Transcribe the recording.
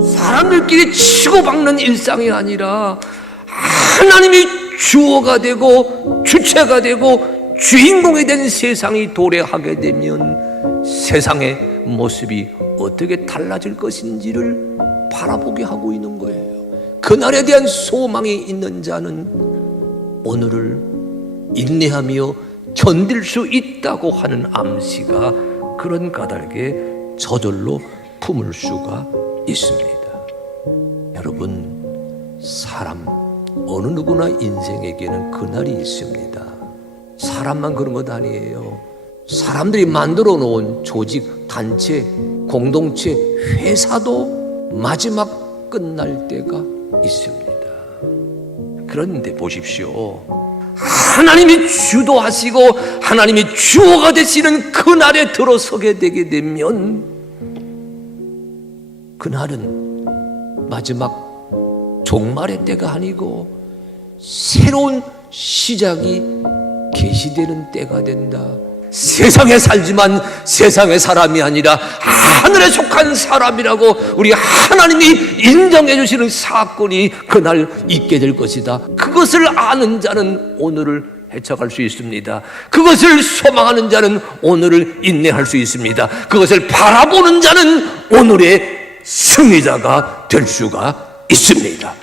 사람들끼리 치고박는 일상이 아니라 하나님이 주어가 되고 주체가 되고 주인공이 된 세상이 도래하게 되면 세상의 모습이 어떻게 달라질 것인지를 바라보게 하고 있는 거예요. 그날에 대한 소망이 있는 자는 오늘을 인내하며 견딜 수 있다고 하는 암시가 그런 까닭에 저절로 품을 수가 있습니다. 여러분, 사람 어느 누구나 인생에게는 그날이 있습니다. 사람만 그런 것 아니에요. 사람들이 만들어 놓은 조직, 단체, 공동체, 회사도 마지막 끝날 때가 있습니다. 그런데 보십시오. 하나님이 주도하시고 하나님이 주어가 되시는 그날에 들어서게 되게 되면 그날은 마지막 종말의 때가 아니고 새로운 시작이 계시되는 때가 된다. 세상에 살지만 세상의 사람이 아니라 하늘에 속한 사람이라고 우리 하나님이 인정해 주시는 사건이 그날 있게 될 것이다. 그것을 아는 자는 오늘을 해석할 수 있습니다. 그것을 소망하는 자는 오늘을 인내할 수 있습니다. 그것을 바라보는 자는 오늘의 승리자가 될 수가 있습니다.